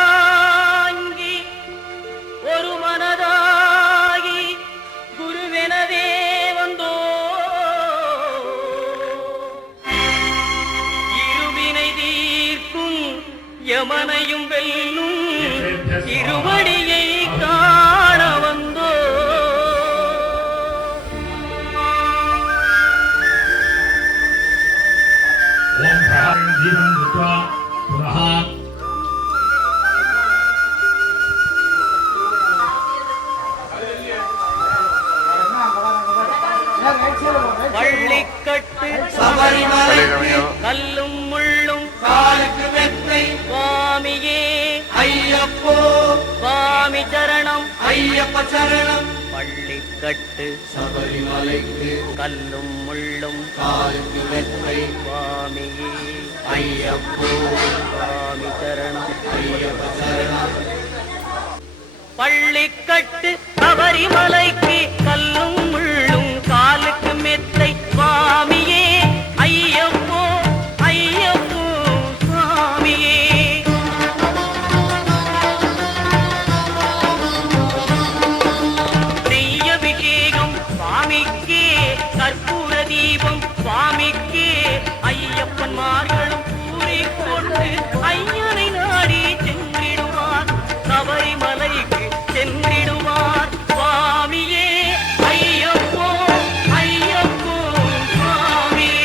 இருமுடிதாங்கி ஒரு மனதாகி குருவெனவே வந்தோ இருவினை தீர்க்கும் யமனையும் வெல்லும் இருவடியை காண வந்தோ பள்ளிக்கட்டு சபரிமலை கல்லும் முள்ளும் காலுக்கு மெத்தை சுவாமியே ஐயப்போ சுவாமி சரணம் ஐயப்ப சரணம் பள்ளிக்கட்டு சபரிமலைக்கு கல்லும் முள்ளும் காலுக்கு மெத்தை சுவாமியே ஐயப்போ சுவாமி சரணம் ஐயப்ப சரணம் பள்ளிக்கட்டு சபரிமலைக்கு கல்லும் முள்ளும் காலுக்கு மெத்தை சுவாமியே ஐயப்போ ஐயப்போ சுவாமியே நெய்யபிஷேகம் சுவாமிக்கே கற்பூர தீபம் சுவாமிக்கே ஐயப்பன்மார்களும் கூறிக்கொண்டு ஐயனை நாடி சென்றிடுவார் சபரிமலைக்கு சென்றிடுவார் சுவாமியே ஐயப்போ ஐயப்போ சுவாமியே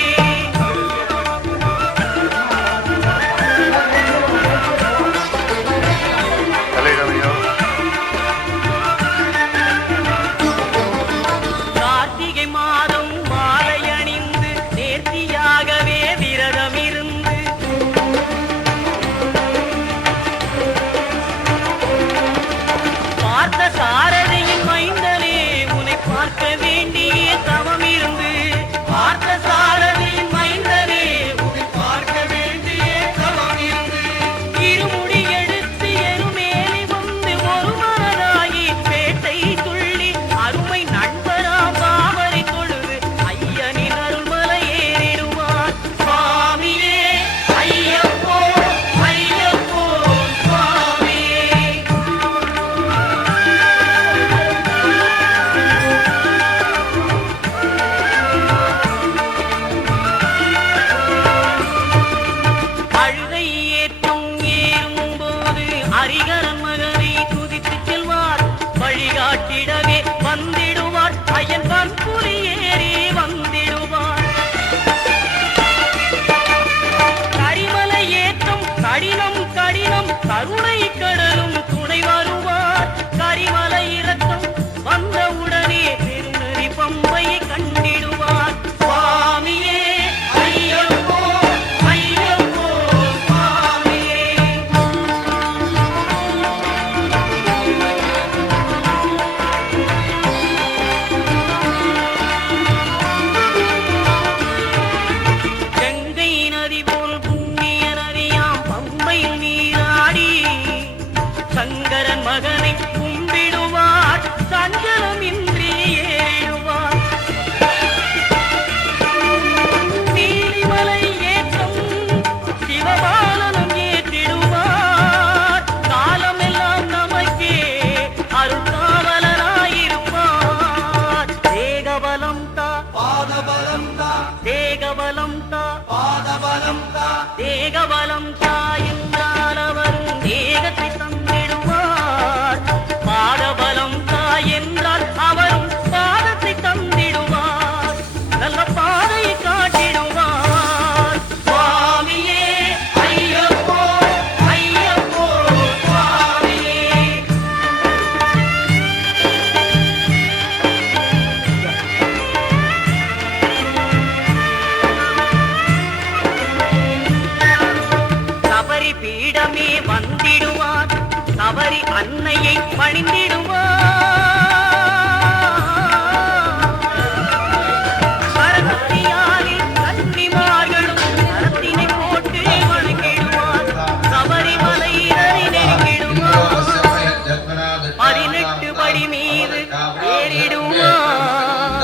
கார்த்திகை மாதம் மாலை அணிந்து நேர்த்தியாகவே விரதம் இருந்து பார்த்த சாரதியின் மைந்தனே உன்னை பார்க்க வேண்டிய தவம் இருந்து பார்த்த சாரதியின் மைந்தனே உன்னை பார்க்க வேண்டிய தவம் இருந்து இருமுடி எடுத்து எருமேலி வந்து ஒரு மனதாகி பேட்டை துள்ளி அருமை நண்பரா பாவரை தொழுது ஐயனின் அருள்மலை ஏறிடுவார் சுவாமியே ஐயப்போ ஐயப்போ சுவாமியே அழுதை ஏற்றும் ஏறும்போது ஹரிகரன் மகனை துதித்து செல்வார் வழிகாட்டிடவே வந்திடுவார் ஐயன் பன்புலி ஏறி வந்திடுவார் கரிமலை ஏற்றம் கடினம் கடினம் கருணை கடலும் துணை வருவார் கரிமலை இறக்கம் வந்தவுடனே பெருநெறி பம்பையை கண்டிடுவார் சுவாமியே ஐயப்போ ஐயப்போ சுவாமியே கங்கை நதி போல் புண்ணிய நதியாம் பம்பையில் நீராடி சங்கரன் மகனை கும்பிடுவார் சஞ்சலமின்றி ஏறிடுவார் நீலிமலை ஏற்றம் சிவபாலனும் ஏற்றிடுவார் காலமெல்லாம் நமக்கே அருள்காவலனாயிருப்பார் தேகபலம் தா பாதபலம் தா தேகபலம் தா பாதபலம் தா தேகபலம் தா என்றால் அவரும் தேகத்தை தந்திடுவார் பாதபலம் தா என்றால் அவரும் பாதத்தை தந்திடுவார் நல்ல பாதையை காட்டிடுவார் சுவாமியே ஐயப்போ ஐயப்போ சுவாமியே சபரி பீடமே வந்திடுவார் சபரி அன்னையை பணிந்திடுவார் சரஸ்வதியாரின் கன்னிமார்களும் சரத்தினை போட்டு வணங்கிடுவார் சபரிமலையினரை நெருங்கிடுவார் 18 படி மீது ஏறிடுவார்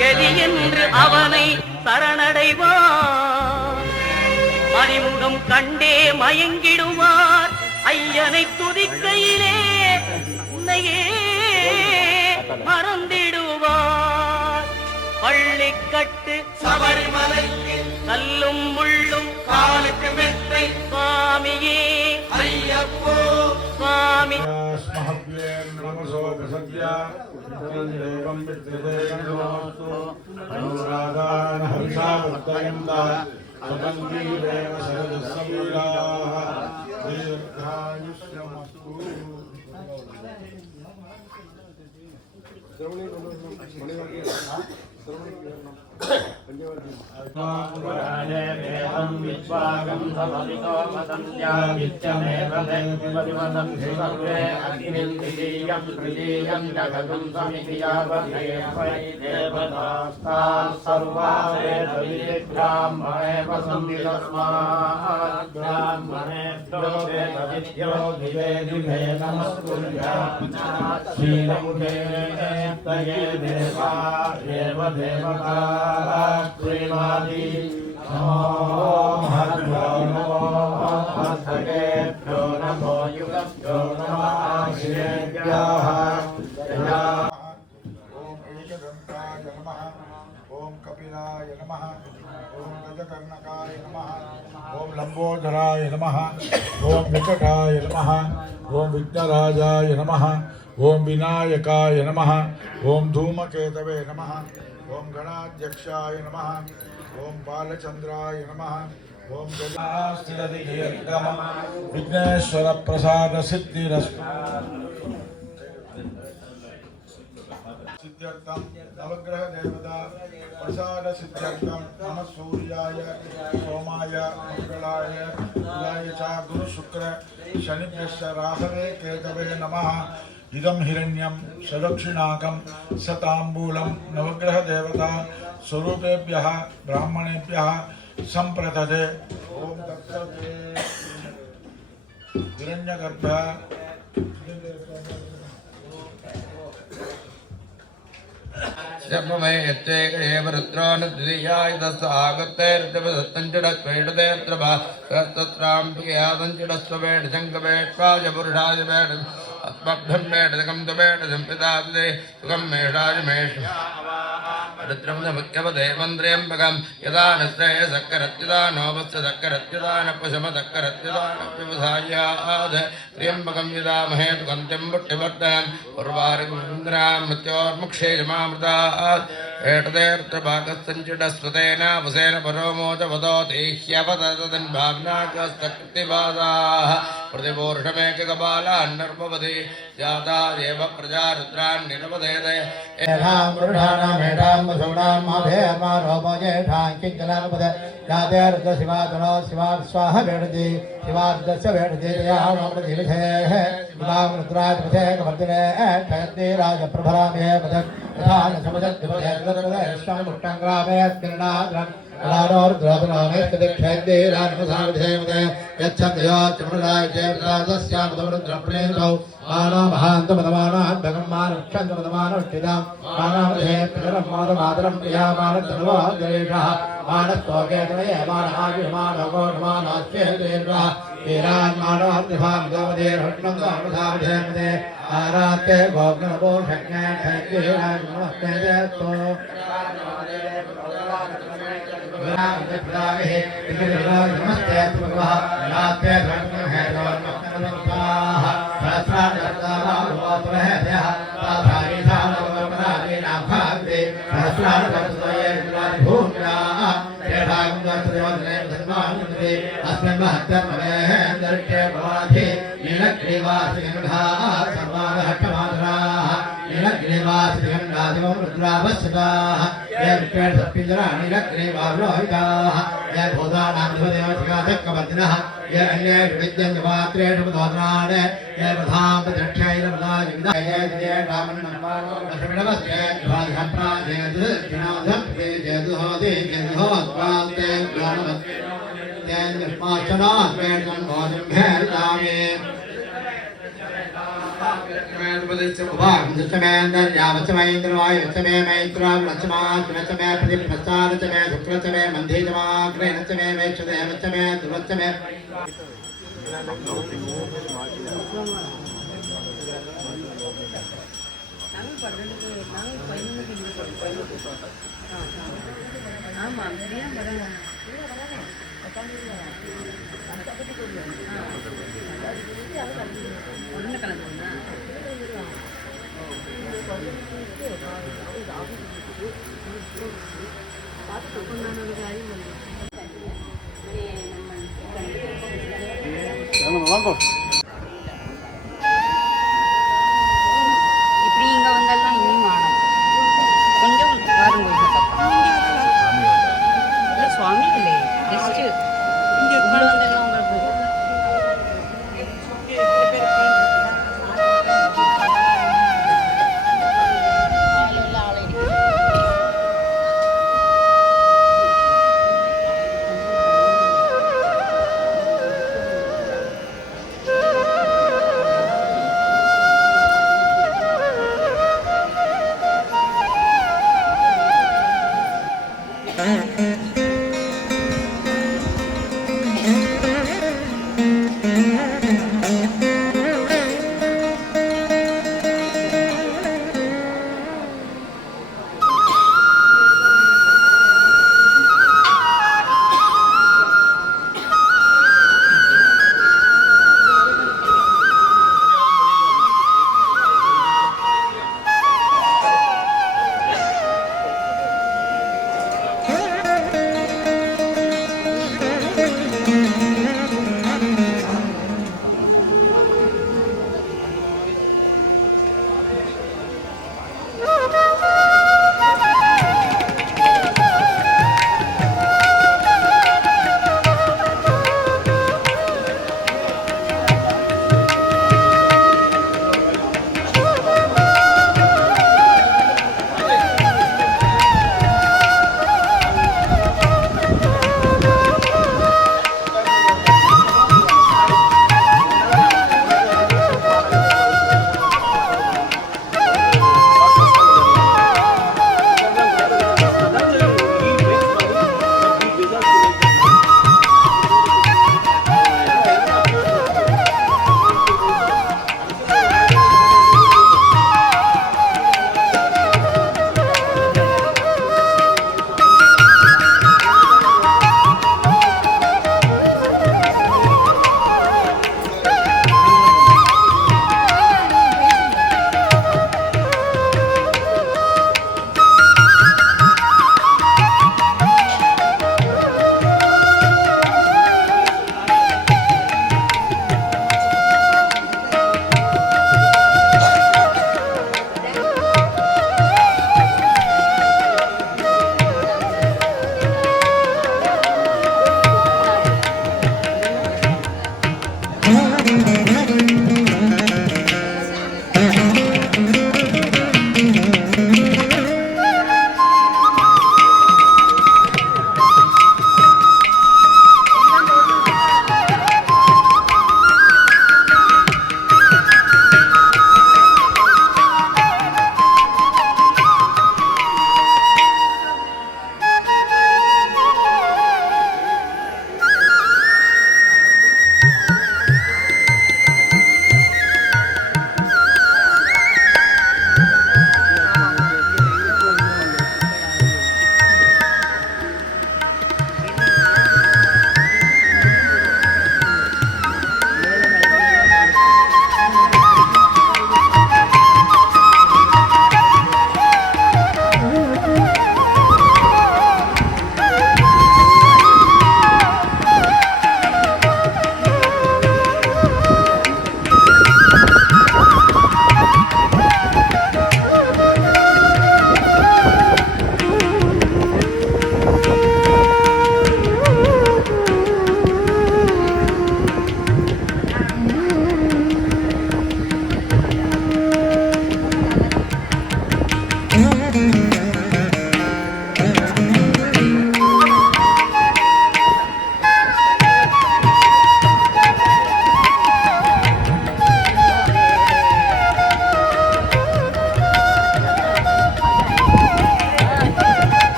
கதி என்று அவனை சரணடைவார் முள்ளும் கண்டே மயங்கிடுவார் ஐயனை துதிக்கையிலே உன்னையே மறந்திடுவார் பள்ளிக்கட்டு சபரிமலைக்கு கல்லும் முள்ளும் காலுக்கு மெத்தை சுவாமியே ஐயப்போ சுவாமி विश्वागं समवितो मदन्यादित्यमेव देवपरिमदं सर्वे अग्निन्द्रियं तृतीयं जगतं समितियावधे देवतास्ताः सर्वा वेदविद्ब्राह्मणे वसन्ति तस्मात् ब्राह्मणेभ्यो वेदविद्यो दिवे दिवे नमस्कुर्यात् श्रीरङ्गे तये देवा एव देवता प्रेमादि नमो नमो हस्तकेभ्यो नमो युगभ्यो नमः आश्रेभ्यः ओम एकदंताय नमः ओम कपिलाय नमः ओम गजकर्णकाय नमः ओम लंबोदराय नमः ओम विकटाय नमः ओम विघ्नराजाय नमः ओम विनायकाय नमः ओम धूमकेतवे नमः ओम गणाध्यक्षाय नमः ओम बालचंद्राय नमः ओम गजास्थिरदीर्घम विघ्नेश्वर प्रसाद सिद्धिरस्तु सिद्ध्यर्थम नवग्रह देवता प्रसाद सिद्ध्यर्थम नमः सूर्याय सोमाय मंगलाय बुधाय च गुरु शुक्र शनिभ्यश्च राहवे केतवे नमः इदं हिरण्यं सदक्षिणाकं सताम्बूलं नवग्रह देवता स्वरूपेभ्यः ब्राह्मणेभ्यः संप्रददे ओम तत्सते हिरण्यगर्भ जपमयच्चैकरेव रुद्रोऽनुद्वितीयाय तस्सागत्तैर्जपदत्तञ्चडक्वेडदेत्रभा तत्राम्बिकयादञ्चडस्ववेडशङ्कवेट्वाय पुरुषाय वेड अस्मभ्यं वेडकं तवेडजं पितादे सुखं मेषाय मेष रुद्रं मुख्यपदे मन्त्र्यम्बकं यदा नश्रये सक्करत्युदा नोपस्य सक्करत्युदा नपशमसक्करत्युदा नप्यवसायाद त्र्यम्बकं यदामहे सुगन्धिं पुट्टिवर्धनं उर्वारुकमिन्द्रां मृत्योर्मुक्षेयमामृतात् एतदेर्त्रभागस्सञ्चिडस्वतेन वसेन परोमोचवदो देह्यपतदन् भावनाकस्तकृतिवादाः प्रतिपूरुषमेककपालान्नर्पवति जाता देव प्रजा रुद्रान्निरपदेते एधां वृषाणां मेधां वसूनां माभेर्मानोपजेठां किङ्कलानुपदे जातेर्द शिवातनो शिवा स्वाहा वेडति शिवार्दस्य वेडति यामप्रतिविधेः शिवां रुद्राजपथे कवर्तिने क्षयन्ति राजप्रभरामे पदक् प्रधान समजद्विपदेर्दर्पदेष्टमुष्टङ्ग्रामे किरणाद्रम् रानोर्द्रावनामेस्तदिक्षयन्ति राजमसाविधेमते यच्छन्दयोच्चमृदाय चेवतादस्यामदवरुद्रप्रणेतौ मानो महान्तमदमानान्भगं मानक्षन्दमदमानुष्ठितां मानवधे प्रियरमादमातरं प्रियामानधनुवादरेषः मानस्तोकेतनये मानहागिमानगोषमानास्येतेन्द्रः वीरान्मानोर्दिभामदेवदेर्हट्णं आरात्ये गोग्नपोषज्ञे क्षयन्तिराजमस्तेजस्तो नमस्ते भगवः नास्ते धर्मं है नमस्ताः सहस्राणि साधारी साधवपराधि नाभाग्रे सहस्राणि भूम्या ेधागुन्दे अस्मिन् महत्तमवे दर्शे भवाधि नीलग्रीवासिगन्धाः सर्वागहट्टमातराः नीलग्रीवासिगन्धादिवं रुद्रावस्यताः ये विष्णुर्पिञ्जरा नीलग्रीवारोहिताः ये भूतानां ये अन्येषु विद्यन्ते पात्रेषु दोत्रान् ये प्रधां प्रत्यक्षैरप्रदायुक्ताये रामन्नमानो दशमिनवस्ये भाषप्राजेदुनाथप्रे जेदुहोदि जेदुहोत्पान्ते ज्ञानवत्ते निष्माचनात् वेदं भोजं भेदामे இப்படி இங்கே வந்தாலும் இன்னும் காணும் கொஞ்சம் வாரம் கோயில் பக்கம் இல்லை சுவாமி இல்லை ஜஸ்ட்டு இங்கே வந்தாலும் உங்களுக்கு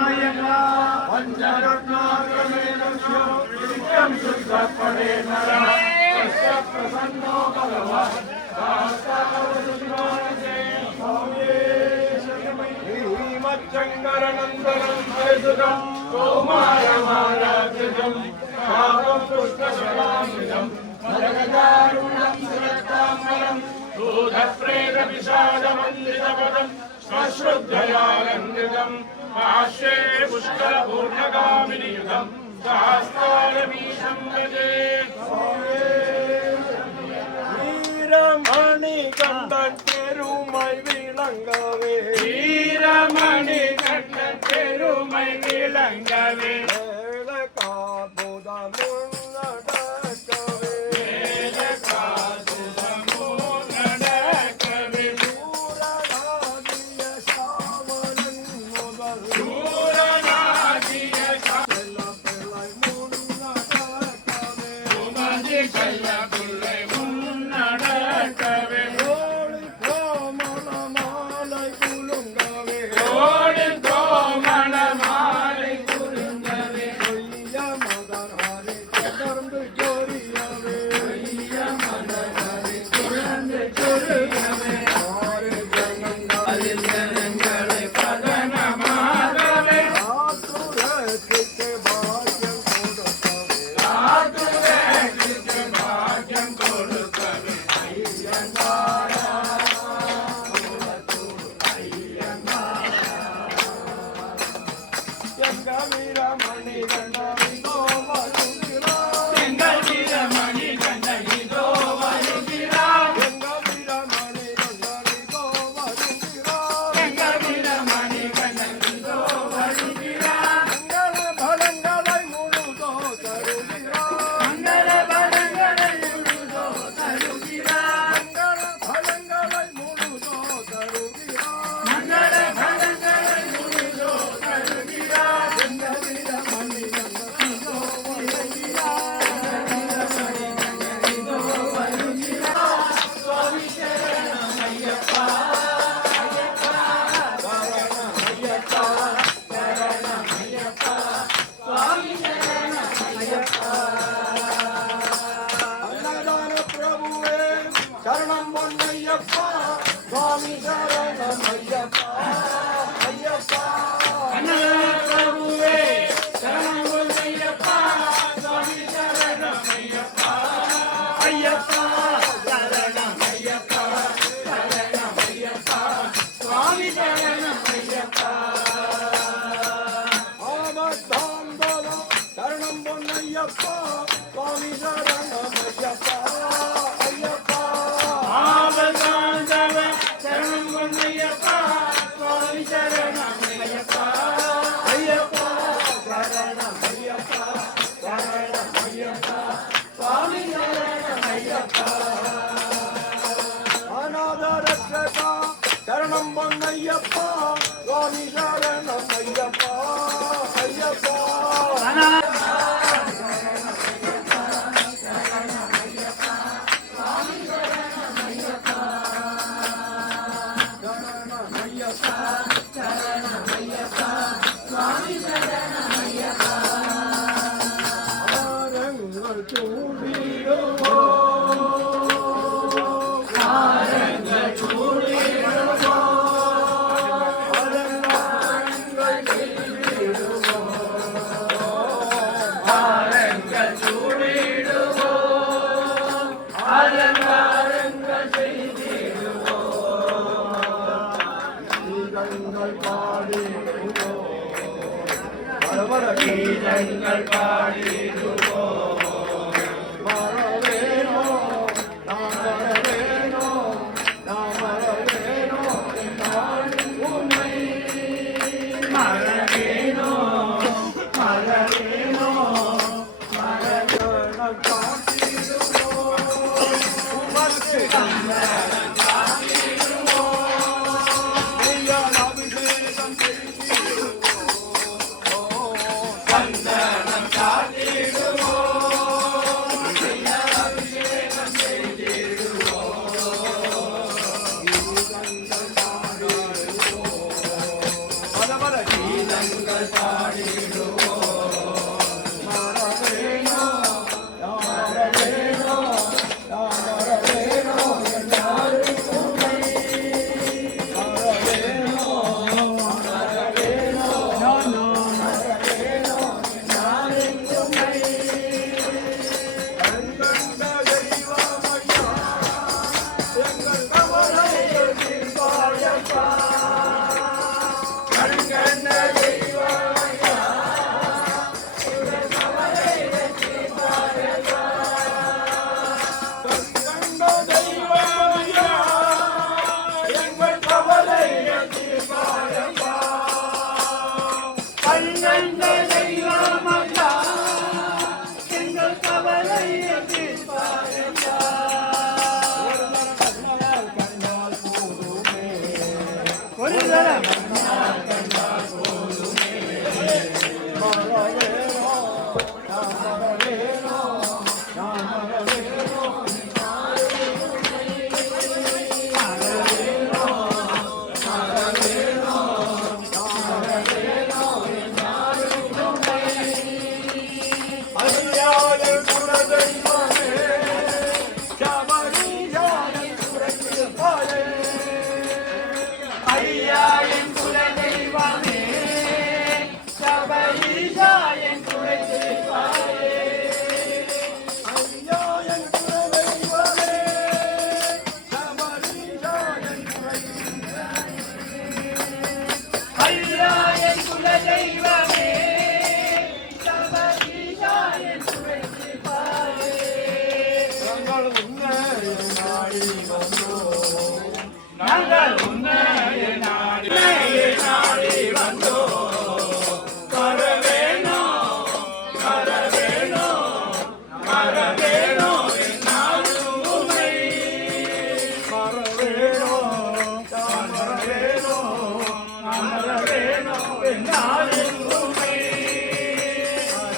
விநாயகா பஞ்சரத்னாகரமேனஸ்ய நித்யம் சுத்தப்படே நரः பிரசன்னோ பகவான் மச்சங்கரநந்தனம் சுகம் கௌமாரமாராஜம் பாவம் புஷ்கசலாமிதம் மரகதாருணம் சுரத்தாம்பரம் दूधप्रेतपिशाचमन्दितपदम् श्मश्रुद्धयालङ्कृतम् आश्रे पुष्करपूर्णगामिनियुधम् सहस्रारमीशम् गजे வீரமணி கண்டன் பெருமை விளங்கவே வீரமணி கண்டன் பெருமை விளங்கவே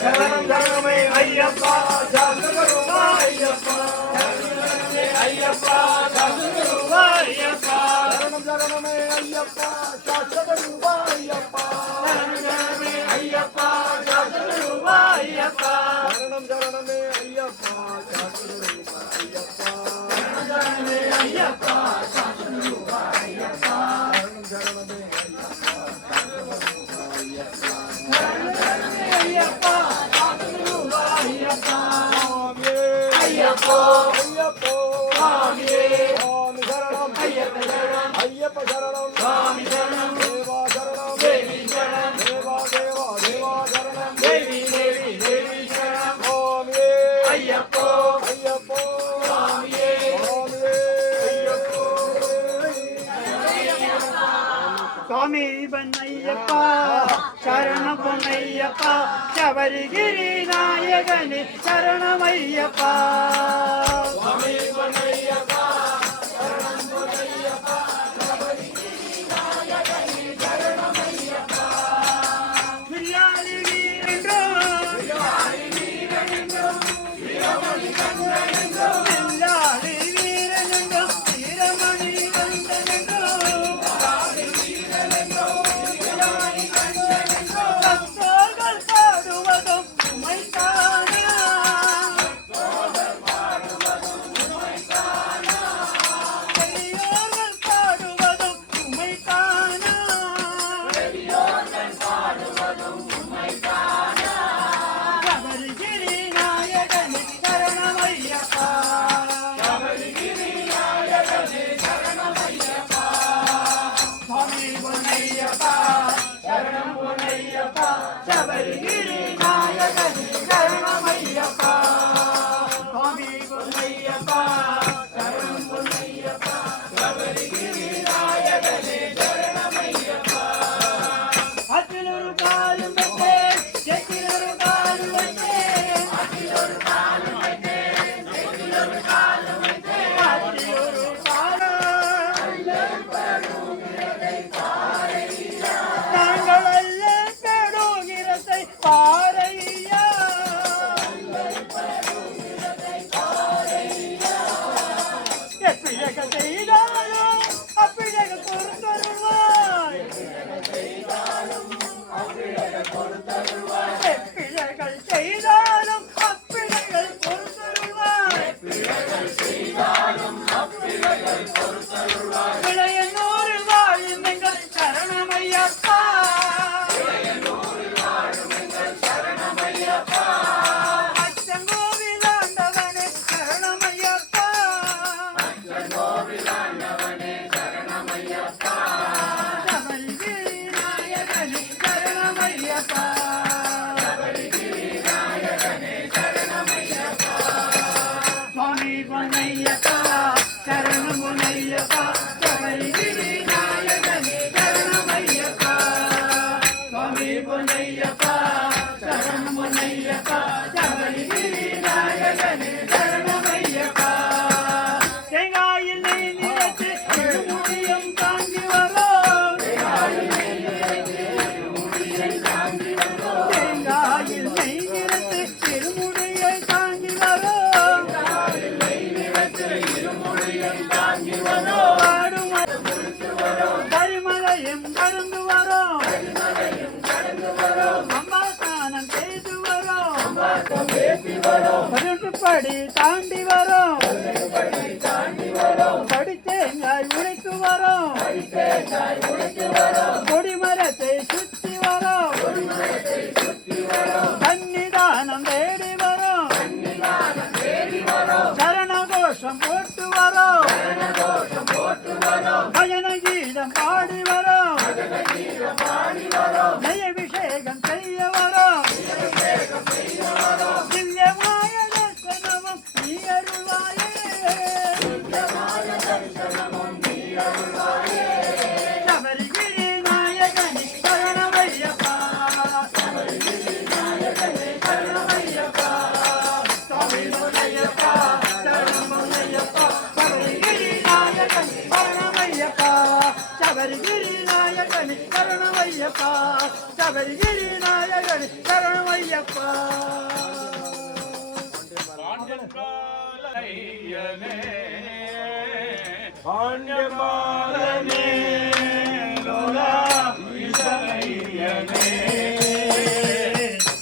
சரணம் சரணமே ஐயப்பா சரணம் ஐயப்பா ஐயப்பா சரணம் ஐயப்பா சரணம் சரணமே ஐயப்பா சரணம் ஐயப்பா சரணமே ஐயப்பா சரணம் ஐயப்பா சரணம் சரணமே ஐயப்பா சரணம் ஐயப்பா சரணமே ஐயப்பா சரணம் ஐயப்பா சரணம் சரணமே ஐயப்பா ஐயப்பா ஐயப்போ ஐயப்போ சுவாமியே சுவாமி சரணம் ஐயப்ப சரணம் ஐயப்ப சரணம் சுவாமி சரணம் தேவா சரணம் தேவி சரணம் தேவா தேவா தேவா சரணம் தேவி தேவி தேவி சரணம் சுவாமியே ஐயப்போ ஐயப்போ சுவாமியே சுவாமியே ஐயப்போ சுவாமி பொன்னையப்பா சரணம் பொன்னையப்பா சபரிகிரி நாயகனே சரணமையப்பா சுவாமி பொன்னையப்பா சரணம் பொன்னையப்பா சபரிகிரி நாயகனே சரணமையப்பா வில்லாளி வீரன்றோ வில்லாளி வீரனென்றோ வீரமணி கண்ணனென்றோ வில்லாளி வீரனன்றோ வீரமணி கண்டனன்றோ பக்தர்கள் பாடுவதும் உமைதானா பெரியோர்கள் பாடுவதும் உமைதானா சபரிகிரி நாயகனே சரணமையப்பா சுவாமி பொன்னையப்பா சரணம் பொன்னையப்பா சபரிகிரி நாயகனே சரணமையப்பா சுவாமி பொன்னையப்பா சரணம் பொன்னையப்பா சபரிகிரி நாயகனே சரணமையப்பா அத்திலொரு காலும் வைத்தே செத்திலொரு காலும் வைத்தே அத்திலொரு காலும் வைத்தே செத்திலொரு காலும் வைத்தே அத்திலொரு காலும் நாங்கள் அல்ல பெருகிறதை பாரையா எப்பிழக செய்தாலும் அப்பிழக பொறுத்தருவாய் எப்பிழகள் செய்தாலும் அப்பிழகள் பொறுத்தருவாய் இளையனூர் வாழும் எங்கள் சரணமையப்பா அச்சங்கோவில் ஆண்டவனே சரணமையப்பா சபரிகிரி நாயகனே சரணமையப்பா சுவாமி பொன்னையப்பா சரணம் பொன்னையப்பா சபரிகிரி நாயகனே சரணமையப்பா சுவாமி பொன்னையப்பா சரணம் பொன்னையப்பா சபரிகிரி நாயகனே சரணமையப்பா தேங்காயில் நெய் நிறத்து திருமுடியும் தாங்கி வரோம் தேங்காயில் நெய் நிறத்து திருமுடியை தாங்கி வரோம் பாடும் கரிமலையும் கடந்து வரோம் அம்பாஸ்தானம் செய்து வரோம் பதினெட்டுப்படி தாண்டி வரோம் படித்தேங்காய் உழைத்து வரோம் கொடிமரத்தை சுற்றி வரோம் சன்னிதானம் தேடி வரோம் சரணகோஷம் போட்டு வரோம் பஜன கீதம் பாடி வரோம் நெய்யபிஷேகம் செய்ய வரோம் திவ்யமாய தரிசனமும் நீ அருள்வாயே சபரிகிரி நாயகனே சரணமையப்பா சுவாமி பொன்னையப்பா சரணம் பொன்னையப்பா சபரிகிரி நாயகனே சரணமையப்பா சபரிகிரி நாயகனே சரணமையப்பா சபரிகிரி நாயகனே சரணமையப்பா ஐயப்பா பாண்டியபாலனே லோலா ஈசனையனே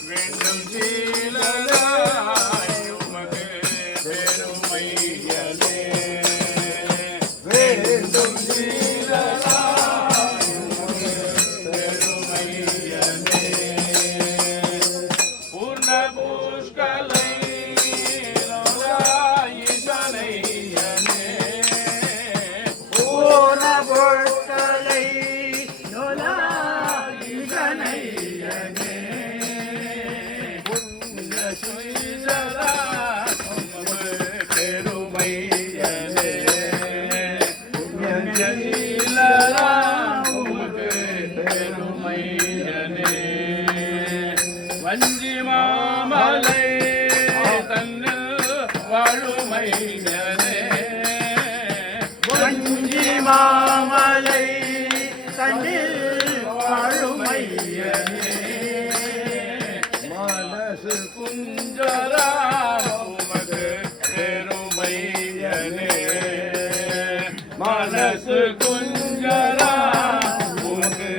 வேண்டும் சீலனாய் உமக்கு பெருமையனே வேண்டும் சீலனாய் உமக்கு பெருமையனே பூர்ண புஷ்கலை லோலா ஈசனையனே பூர்ண பொருட்களை லோலா ஈசனையனே வஞ்சி மாமலை தன்னில் வாழுமையனே வஞ்சி மாமலை தன்னில் வாழுமையனே மனசு குஞ்சரா உமது பெருமையனே மனசு குஞ்சரா உமது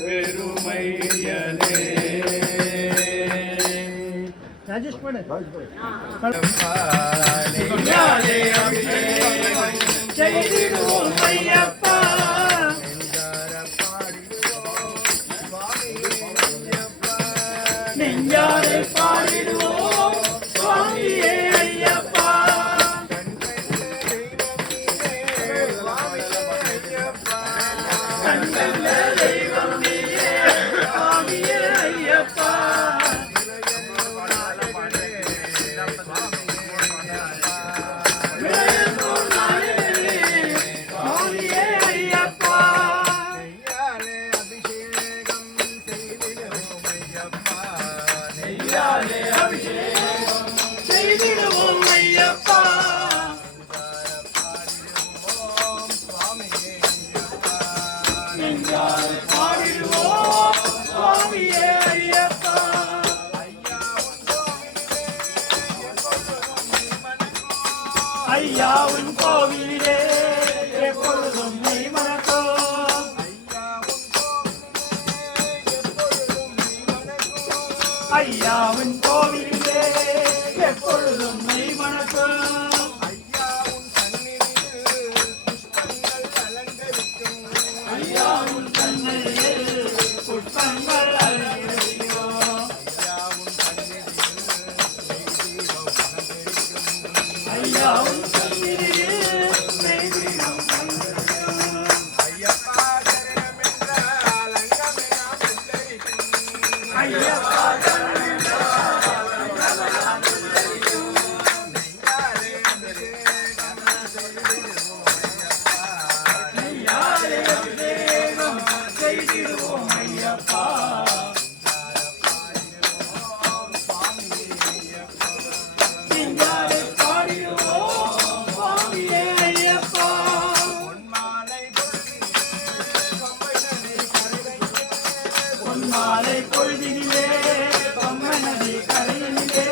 பெருமையனே ராஜேஷ் படு செய்திடுவோம் ஐயப்பா நெஞ்சாரை பாடிடுவோம் சுவாமியே ஐயப்பா கண்ணுள்ள தெய்வம் நீயே சுவாமியே ஐயப்பா விளையனூர் நாயகனே சுவாமியே ஐயப்பா நெய்யாலே அபிஷேகம் செய்திடுவோம் ஐயப்பா நெஞ்சாரை பாடிடுவோம் சுவாமியே ஐயப்பா ஐயா உன் கோவிலே எப்பொழுதும் நீ மணக்கும் ஐயா உன் கோவிலே எப்பொழுதும் நீ மணக்கும் ஐயா உன் கண்ணில் புஷ்பங்கள் அலங்கரிக்கும் ஐயா உன் கண்ணில் நெய்திடும் ஐயப்பா நெய்யாலே அபிஷேகம் செய்திடுவோம் ஐயப்பா நெஞ்சாலே பாடிடுவோம் சுவாமியே ஐயப்பா பொன்மாலை பொழுதினிலே பம்பை நதி கரையினிலே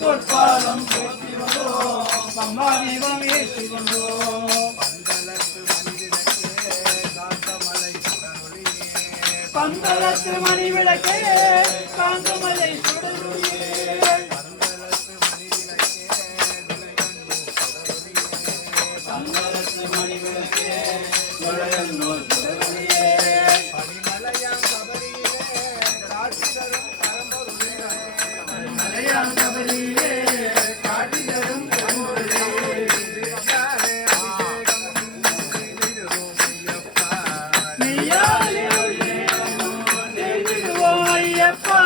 பொற்பாலம் போற்றி வந்தோம் பம்பா தீபம் ஏற்றி வந்தோம் பந்தளத்து மணி விளக்கே காந்தமலை சுடருளியே பந்தளத்து மணி விளக்கே வளையன்னூர் சுடருளியே மலையான் சபரியிலே காட்டி தரும் கண்ணுள்ளே நெய்யாலே அபிஷேகம் செய்திடுவோம் ஐயப்பா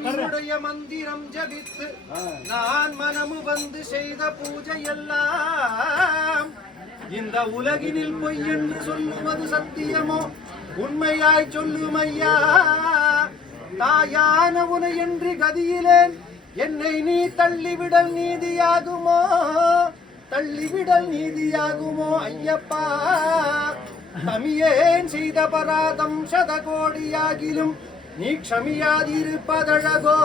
உன்னுடைய மந்திரம் ஜபித்து நான் மனமு வந்து செய்த பூஜை எல்லாம் இந்த உலகினில் பொய் என்று சொல்லுவது சத்தியமோ உண்மையாய் சொல்லும் ஐயா, தாயான உனை என்று கதியிலேன் என்னை நீ தள்ளிவிடல் நீதியாகுமோ, தள்ளிவிடல் நீதியாகுமோ ஐயப்பா. தமியேன் செய்த பராதம் சதகோடியாகிலும் நீ க்ஷமியாதிருப்பதழகோ.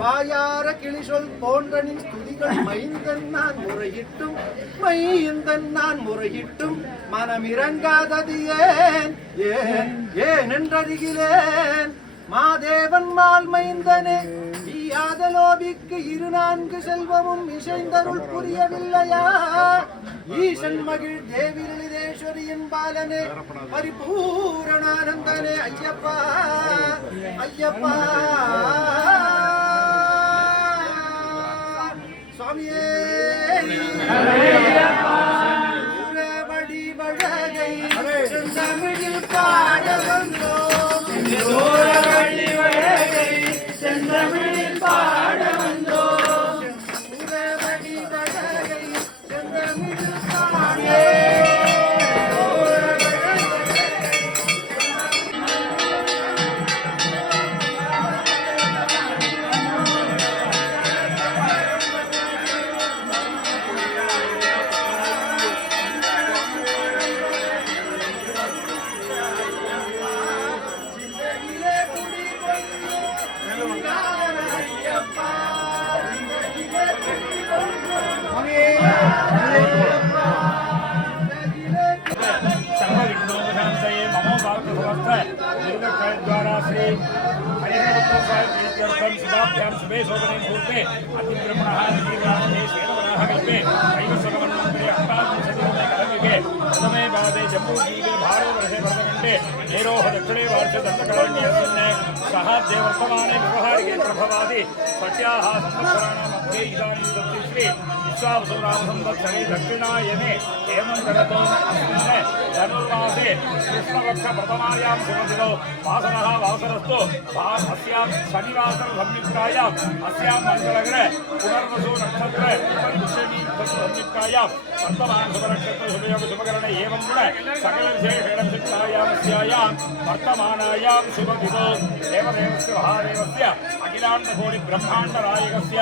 வாயார கிளிசொல் போன்ற நின் ஸ்துதிகள் மைந்தன் நான் முறையிட்டும், மைந்தன் நான் முறையிட்டும் மனமிறங்காதது ஏன், ஏன் ஏன் என்றருகிலேன். மாதேவன் மால் மைந்தனே ஈயாதலோபிக்கு 24 செல்வமும் இசைந்தருள் புரியவில்லையா. ஈசன் மகிழ் தேவி லலிதேஸ்வரியின் பாலனே பரிபூரணானந்தனே ஐயப்பா, ஐயப்பா. சுவாமியே வடி வழகை செந்தமிழில் பாட வந்தோம், செந்தமிழில் பாட வந்தோம். வடி வழகை செந்தமிழில் பாட दक्षिणे वार्षे दत्तकरण्ये सहाब्दे वर्तमाने व्यवहारिके प्रभवादि सत्याः संवत्सराणां मध्ये इदानीं श्री विश्वावसुनाम संवत्सरे दक्षिणायने हेमन्तऋतौ अस्मिन् धनुर्मासे कृष्णपक्ष प्रथमायां शुभदिनौ वासरः वासरस्तु अस्यां शनिवासर संयुक्तायां अस्यां मङ्गलग्रहे पुनर्वसु नक्षत्र उपरिपुष्यमी संयुक्तायां वर्तमान शुभनक्षत्र शुभयोग शुभकरण एवं गुण सकल विशेषेण विशिष्टायां अस्यायां वर्तमानायां शुभदिनौ देवदेवस्य महादेवस्य अखिलाण्डकोटि ब्रह्माण्डनायकस्य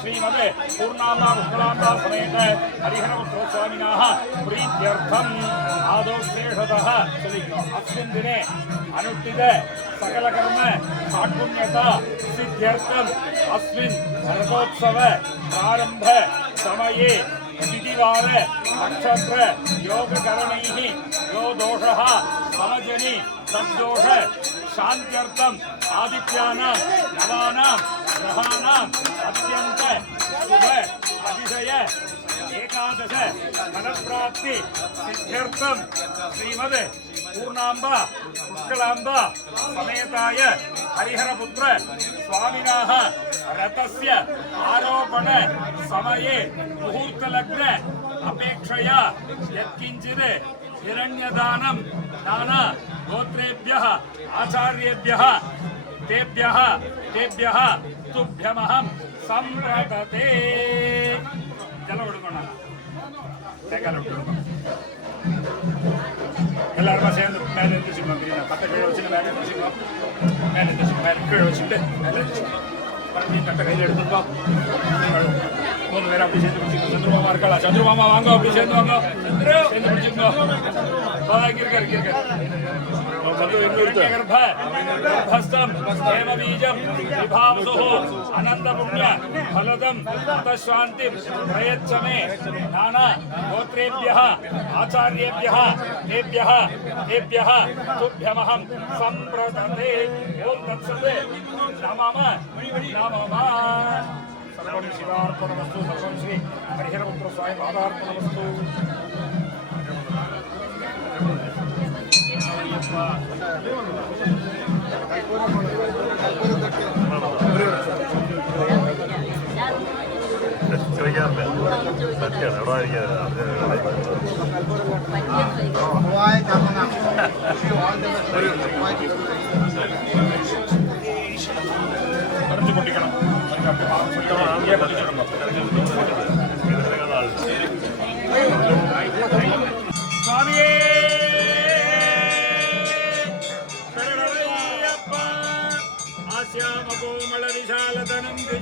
श्रीमते पूर्णाम्बा पुष्कलाम्बा समेत हरिहरपुत्रोस्वामिनः प्रीत्यर्थम् आदौ श्रेष्ठतः अस्मिन् दिने अनुष्ठित सकलकर्म साक्षुण्यता सिद्ध्यर्थम् अस्मिन् रथोत्सव प्रारम्भ समये तिथिवार नक्षत्र योगकरणैः यो दोषः समजनि तद्दोष शान्त्यर्थम् आदित्यानां नवानां ग्रहाणां अत्यन्त शुभ अतिशय एकादश फलप्राप्ति सिद्ध्यर्थं श्रीमद् पूर्णाम्बा पुष्कलाम्बा समेताय हरिहरपुत्र स्वामिनः रथस्य आरोपण समये मुहूर्तलग्न अपेक्षया यत्किञ्चित् हिरण्यदानं नाना गोत्रेभ्यः आचार्येभ्यः तेभ्यः तुभ्यमहं संप्रदते. जल उडुकोण सेकल उडुकोण எல்லாரும் சேர்ந்து மேலே எடுத்துச்சுக்கணும். கிரீனா கட்டை கீழே வச்சுட்டு மேலே எடுத்துச்சுக்கணும். மேலே எடுத்துச்சுக்கணும். மேலே கீழே வச்சுட்டு மேலே எடுத்துச்சுக்கணும். மறுபடியும் கட்டை கையில் எடுத்துருக்கோம். 3 பேரும் அப்படி சேர்ந்து பிடிச்சிக்கணும். சந்திரமாமா இருக்கலாம். சந்திரமாமா வாங்க, அப்படி சேர்ந்து வாங்க. சேர்ந்து பிடிச்சிக்கணும். गर्भस्थम हेमबीजम विभावसुः अनंतपुण्य फलदम तशांति प्रयच्छमे नाना गोत्रेभ्यः आचार्येभ्यः तेभ्यः तुभ्यमहं संप्रदते. ओम तत्सत्. नमः सर्वं शिवार्पणमस्तु. सर्वं श्री हरिहरपुत्र स्वामी पादार्पणमस्तु. स्वामी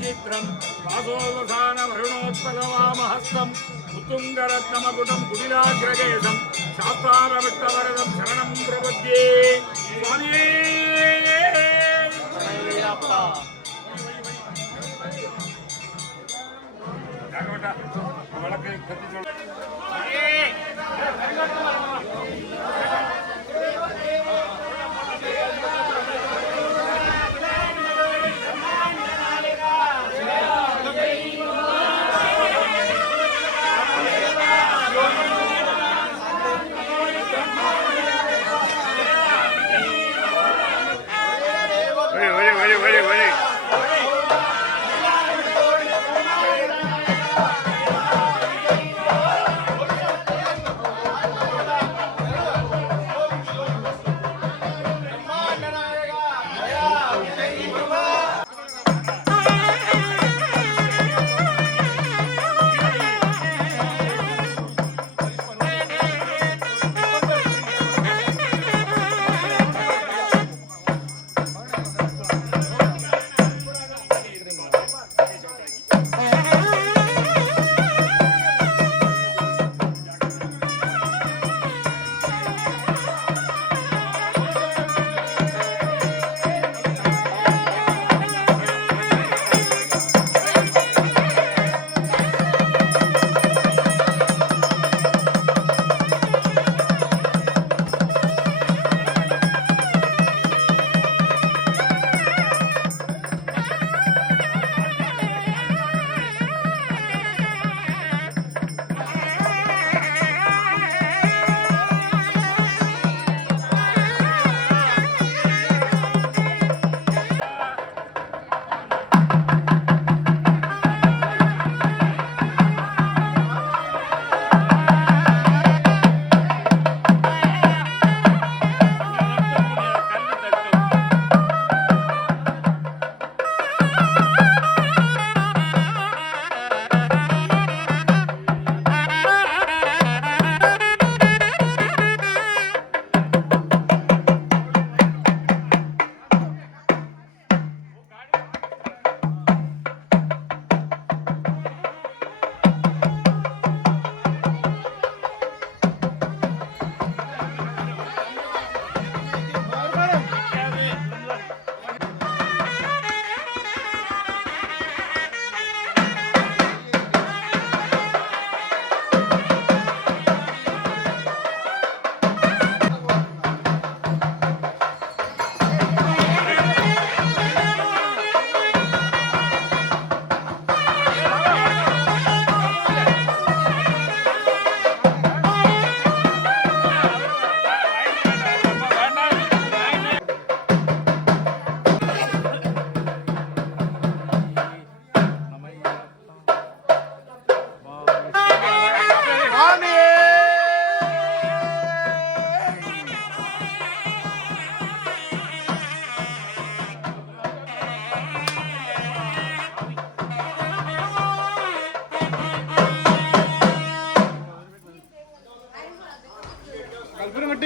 विचित्रं वासोदसानवरुणोत्पलवामहस्तं उत्तुङ्गरत्नमकुटं कुटिलाग्रकेशं शास्त्रारविष्टवरदं शरणं प्रपद्ये स्वामिये வழக்கை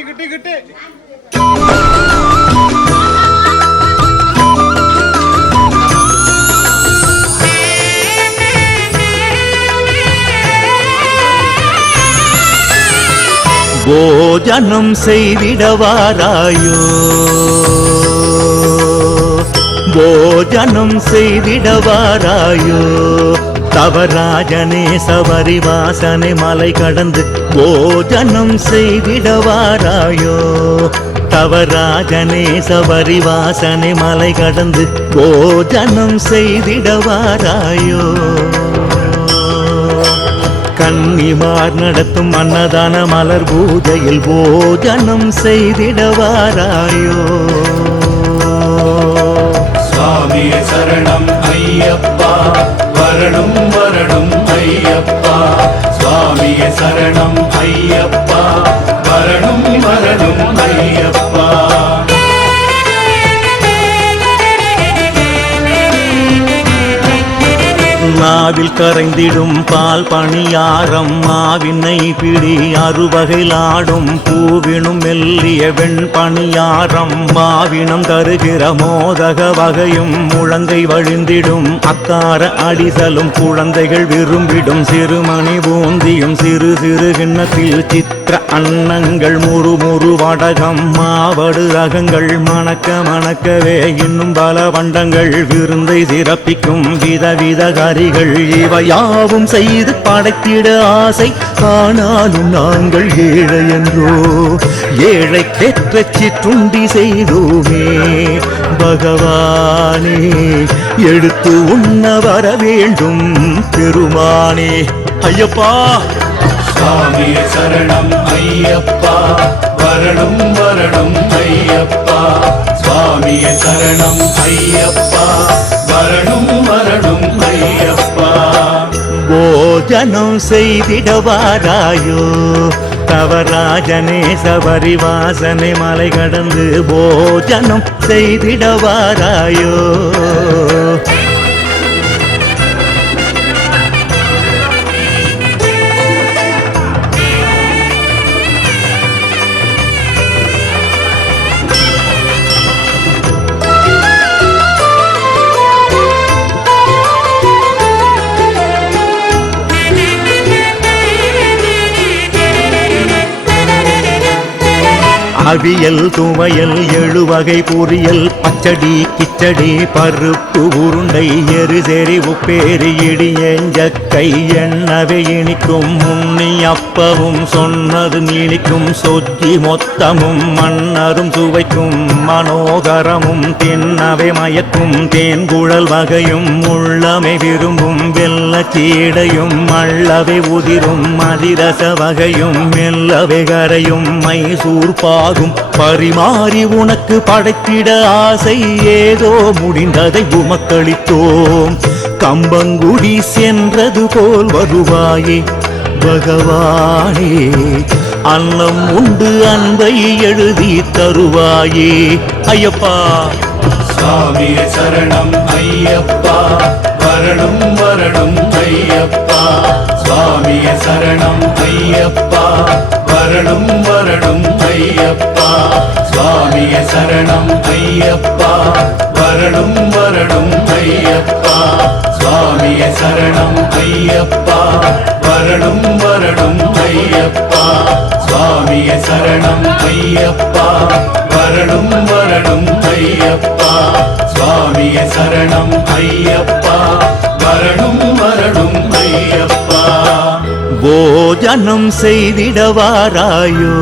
கத்தி சொல் போஜனம் செய்திடவாராயோ போஜனம் செய்திடவாராயோ தவராஜனே சபரிவாசனை மலை கடந்து போஜனம் செய்திடவாராயோ தவராஜனே சபரிவாசனை மலை கடந்து போஜனம் செய்திடவாராயோ கன்னிமார் நடத்தும் அன்னதான மலர் பூஜையில் போஜனம் செய்திடவாராயோ சுவாமியே சரணம் ஐயப்பா வரணும் வரணும் ஐயப்பா சுவாமியே சரணம் ஐயப்பா வரணும் வரணும் ஐயப்பா நான் நாவில் கரைந்திடும் பால் பணியாரம் மாவினை பிடி அறுவகைலாடும் பூவினும் மெல்லிய வெண் பணியாரம் மாவினம் தருகிற மோதக வகையும் முழங்கை வழிந்திடும் அக்கார அடிசலும் குழந்தைகள் விரும்பிடும் சிறுமணி பூந்தியும் சிறு சிறு கிண்ணத்தில் சித்திர அன்னங்கள் முறுமுறு வடகம் மாவடு ரகங்கள் மணக்க மணக்கவே இன்னும் பல வண்டங்கள் விருந்தை சிறப்பிக்கும் விதவித கரிகள் இவையாவும் செய்து படைத்திட ஆசை ஆனாலும் நாங்கள் ஏழை என்றோ ஏழை பெற்ற சிற்றுண்டி செய்தோமே பகவானே எடுத்து உண்ண வர வேண்டும் பெருமானே ஐயப்பா சுவாமியே சரணம் ஐயப்பா வரணும் வரணும் ஐயப்பா சுவாமியே சரணம் ஐயப்பா வரணும் வரணும் ஐயப்பா போஜனம் செய்திடவாராயோ தவராஜனே சபரிவாசனை மலை கடந்து போஜனம் செய்திடவாராயோ அவியல் துவையல் எழுவகை பொரியல் பச்சடி கிச்சடி பருப்பு உருண்டை எரிசெறி உப்பேரி இடியஞ்சக்கை எண்ணவே இனிக்கும் முன்னி அப்பவும் சொன்னது நீளிக்கும் சொச்சி மொத்தமும் மன்னரும் சுவைக்கும் மனோகரமும் தின்னவே மயக்கும் தேன்குழல் வகையும் உள்ளமை விரும்பும் வெள்ள சீடையும் மள்ளவே உதிரும் அதிரச வகையும் மெல்லவே கரையும் மைசூர் பாகும் பரிமாறி உனக்கு படைத்திட ஆசை ஏதோ முடிந்ததை உமக்களித்தோம் கம்பங்குடி சென்றது போல் வருவாயே பகவானே அன்னம் உண்டு அன்பை எழுதி தருவாயே ஐயப்பா சுவாமியே சரணம் ஐயப்பா வரணும் வரணும் ஐயப்பா சுவாமியே சரணம் ஐயப்பா வரணும் வரணும் ஐயப்பா சுவாமியே சரணம் ஐயப்பா வரணும் வரணும் ஐயப்பா சுவாமியே சரணம் ஐயப்பா வரணும் வரணும் ஐயப்பா சுவாமியே சரணம் ஐயப்பா வரணும் வரணும் ஐயப்பா சுவாமியே சரணம் ஐயப்பா வரணும் வரணும் ஐயப்பா போஜனம் செய்திடவாராயோ